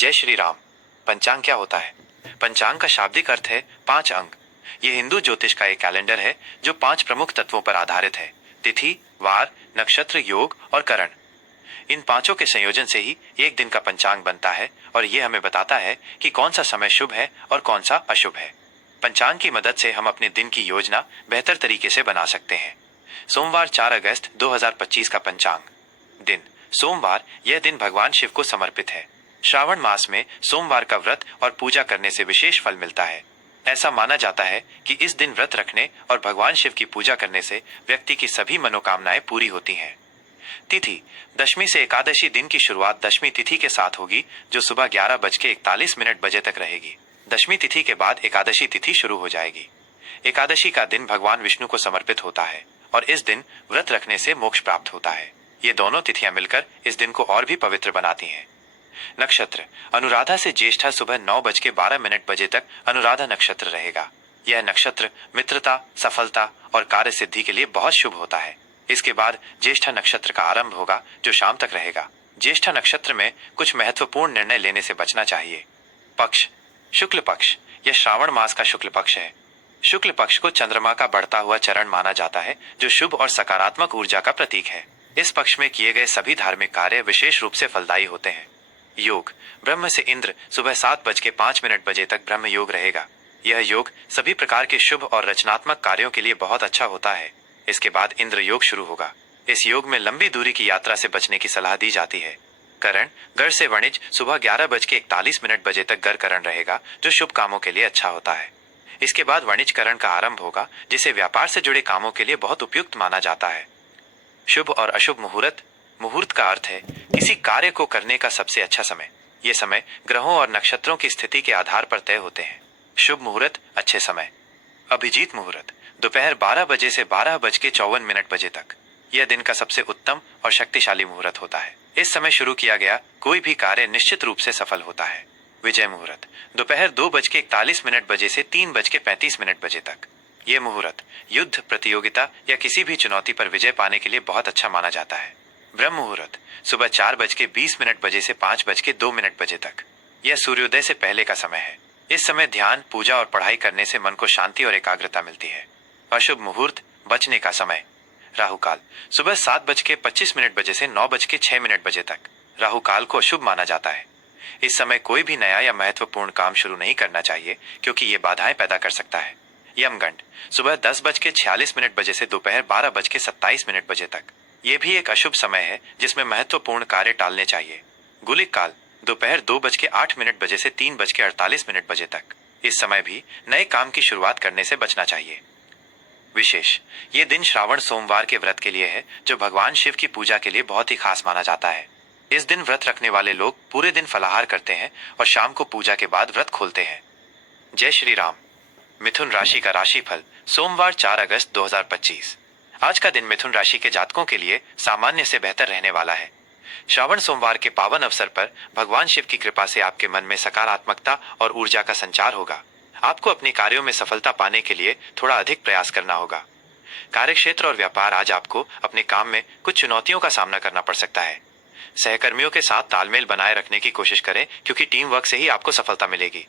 जय श्री राम। पंचांग क्या होता है? पंचांग का शाब्दिक अर्थ है 5 अंक। ये हिंदू ज्योतिष का एक कैलेंडर है जो 5 प्रमुख तत्वों पर आधारित है: तिथि, वार, नक्षत्र, योग और करण। इन पांचों के संयोजन से ही एक दिन का पंचांग बनता है और ये हमें बताता है कि कौन सा समय शुभ है और कौन सा अशुभ है। पंचांग की मदद से हम अपने दिन की योजना बेहतर तरीके से बना सकते हैं। सोमवार 4 अगस्त 2025 का पंचांग। दिन सोमवार। यह दिन भगवान शिव को समर्पित है। श्रावण मास में सोमवार का व्रत और पूजा करने से विशेष फल मिलता है। ऐसा माना जाता है कि इस दिन व्रत रखने और भगवान शिव की पूजा करने से व्यक्ति की सभी मनोकामनाएं पूरी होती हैं। तिथि दशमी से एकादशी। दिन की शुरुआत दशमी तिथि के साथ होगी जो सुबह 11:41 बजे तक रहेगी। दशमी तिथि के बाद एकादशी तिथि शुरू हो जाएगी। एकादशी का दिन भगवान विष्णु को समर्पित होता है और इस दिन व्रत रखने से मोक्ष प्राप्त होता है। ये दोनों तिथियां मिलकर इस दिन को और भी पवित्र बनाती हैं। नक्षत्र अनुराधा से ज्येष्ठा सुबह 9:12 बजे तक अनुराधा नक्षत्र रहेगा। यह नक्षत्र मित्रता, सफलता और कार्य सिद्धि के लिए बहुत शुभ होता है। इसके बाद ज्येष्ठा नक्षत्र का आरंभ होगा जो शाम तक रहेगा। ज्येष्ठा नक्षत्र में कुछ महत्वपूर्ण निर्णय लेने से बचना चाहिए। पक्ष शुक्ल पक्ष। यह श्रावण मास का शुक्ल पक्ष है। शुक्ल पक्ष को चंद्रमा का बढ़ता हुआ चरण माना जाता है जो शुभ और सकारात्मक ऊर्जा का प्रतीक है। इस पक्ष में किए गए सभी धार्मिक कार्य विशेष रूप से फलदायी होते हैं। योग ब्रह्म से इंद्र सुबह 7:05 बजे तक ब्रह्म योग रहेगा। यह योग सभी प्रकार के शुभ और रचनात्मक कार्यों के लिए बहुत अच्छा होता है। इसके बाद इंद्र योग शुरू होगा। इस योग में लंबी दूरी की यात्रा से बचने की सलाह दी जाती है। करण गर से वणिज सुबह 11:41 बजे तक गर करण रहेगा जो शुभ कामों के लिए अच्छा होता है। इसके बाद वणिज करण का आरंभ होगा जिसे व्यापार से जुड़े कामों के लिए बहुत उपयुक्त माना जाता है। शुभ और अशुभ मुहूर्त। मुहूर्त का अर्थ है किसी कार्य को करने का सबसे अच्छा समय। यह समय ग्रहों और नक्षत्रों की स्थिति के आधार पर तय होते हैं। शुभ मुहूर्त अच्छे समय। अभिजीत मुहूर्त दोपहर 12 बजे से 12:54 बजे तक। यह दिन का सबसे उत्तम और शक्तिशाली मुहूर्त होता है। इस समय शुरू किया गया कोई भी कार्य निश्चित रूप से सफल होता है। विजय मुहूर्त दोपहर 2:41 बजे से 3:35 बजे तक। यह मुहूर्त युद्ध, प्रतियोगिता या किसी भी चुनौती पर विजय पाने के लिए बहुत अच्छा माना जाता है। ब्रह्म मुहूर्त सुबह 4:20 बजे से 5:02 बजे तक। यह सूर्योदय से पहले का समय है। इस समय ध्यान, पूजा और पढ़ाई करने से मन को शांति और एकाग्रता मिलती है। अशुभ मुहूर्त बचने का समय। राहु काल सुबह 7:25 बजे से 9:06 बजे तक। राहु काल को अशुभ माना जाता है। इस समय कोई भी नया या महत्वपूर्ण काम शुरू नहीं करना चाहिए क्योंकि ये बाधाएं पैदा कर सकता है। यमगंड सुबह 10:46 बजे से दोपहर 12:27 बजे तक। ये भी एक अशुभ समय है जिसमें महत्वपूर्ण कार्य टालने चाहिए। गुलिक काल दोपहर 2:08 बजे से 3:48 बजे तक। इस समय भी नए काम की शुरुआत करने से बचना चाहिए। विशेष ये दिन श्रावण सोमवार के व्रत के लिए है जो भगवान शिव की पूजा के लिए बहुत ही खास माना जाता है। इस दिन व्रत रखने वाले लोग पूरे दिन फलाहार करते हैं और शाम को पूजा के बाद व्रत खोलते हैं। जय श्री राम। मिथुन राशि का राशिफल सोमवार 4 अगस्त 2025। आज का दिन मिथुन राशि के जातकों के लिए सामान्य से बेहतर रहने वाला है। श्रावण सोमवार के पावन अवसर पर भगवान शिव की कृपा से आपके मन में सकारात्मकता और ऊर्जा का संचार होगा। आपको अपने कार्यों में सफलता पाने के लिए थोड़ा अधिक प्रयास करना होगा। कार्यक्षेत्र और व्यापार आज आपको अपने काम में कुछ चुनौतियों का सामना करना पड़ सकता है। सहकर्मियों के साथ तालमेल बनाए रखने की कोशिश करें क्योंकि टीम वर्क से ही आपको सफलता मिलेगी।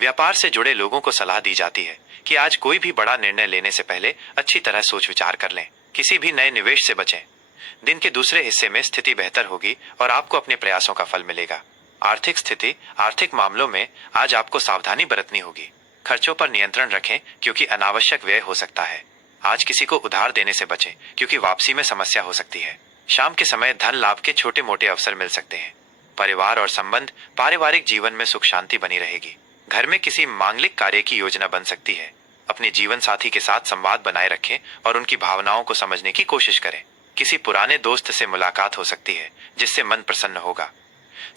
व्यापार से जुड़े लोगों को सलाह दी जाती है कि आज कोई भी बड़ा निर्णय लेने से पहले अच्छी तरह सोच विचार कर लें। किसी भी नए निवेश से बचें। दिन के दूसरे हिस्से में स्थिति बेहतर होगी और आपको अपने प्रयासों का फल मिलेगा। आर्थिक स्थिति आर्थिक मामलों में आज आपको सावधानी बरतनी होगी। खर्चों पर नियंत्रण रखें क्योंकि अनावश्यक व्यय हो सकता है। आज किसी को उधार देने से बचें क्योंकि वापसी में समस्या हो सकती है। शाम के समय धन लाभ के छोटे मोटे अवसर मिल सकते हैं। परिवार और संबंध पारिवारिक जीवन में सुख शांति बनी रहेगी। घर में किसी मांगलिक कार्य की योजना बन सकती है। अपने जीवन साथी के साथ संवाद बनाए रखें और उनकी भावनाओं को समझने की कोशिश करें। किसी पुराने दोस्त से मुलाकात हो सकती है जिससे मन प्रसन्न होगा।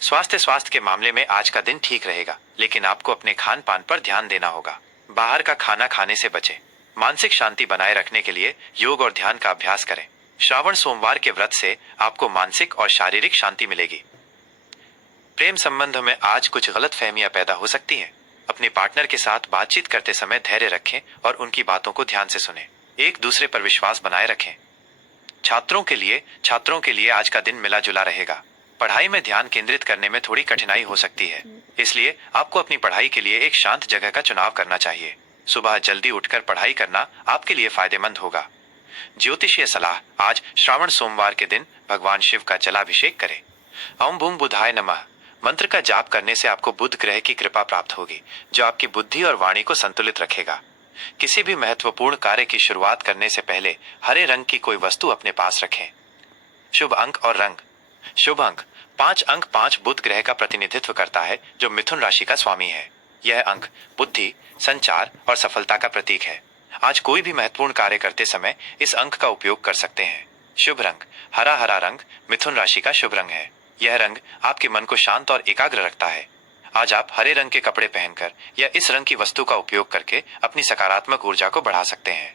स्वास्थ्य के मामले में आज का दिन ठीक रहेगा लेकिन आपको अपने खान पान पर ध्यान देना होगा। बाहर का खाना खाने से बचें। मानसिक शांति बनाए रखने के लिए योग और ध्यान का अभ्यास करें। श्रावण सोमवार के व्रत से आपको मानसिक और शारीरिक शांति मिलेगी। प्रेम संबंधों में आज कुछ गलतफहमियां पैदा हो सकती हैं। अपने पार्टनर के साथ बातचीत करते समय धैर्य रखें और उनकी बातों को ध्यान से सुनें। एक दूसरे पर विश्वास बनाए रखें। छात्रों के लिए आज का दिन मिला जुला रहेगा। पढ़ाई में ध्यान केंद्रित करने में थोड़ी कठिनाई हो सकती है, इसलिए आपको अपनी पढ़ाई के लिए एक शांत जगह का चुनाव करना चाहिए। सुबह जल्दी उठकर पढ़ाई करना आपके लिए फायदेमंद होगा। ज्योतिषीय सलाह, आज श्रावण सोमवार के दिन भगवान शिव का जलाभिषेक करें। ओम बूम बुधाय नमः मंत्र का जाप करने से आपको बुध ग्रह की कृपा प्राप्त होगी, जो आपकी बुद्धि और वाणी को संतुलित रखेगा। किसी भी महत्वपूर्ण कार्य की शुरुआत करने से पहले हरे रंग की कोई वस्तु अपने पास रखें। शुभ अंक और रंग। शुभ अंक 5 अंक 5 बुध ग्रह का प्रतिनिधित्व करता है, जो मिथुन राशि का स्वामी है। यह अंक बुद्धि, संचार और सफलता का प्रतीक है। आज कोई भी महत्वपूर्ण कार्य करते समय इस अंक का उपयोग कर सकते हैं। शुभ रंग हरा। हरा रंग मिथुन राशि का शुभ रंग है। यह रंग आपके मन को शांत और एकाग्र रखता है। आज आप हरे रंग के कपड़े पहनकर या इस रंग की वस्तु का उपयोग करके अपनी सकारात्मक ऊर्जा को बढ़ा सकते हैं।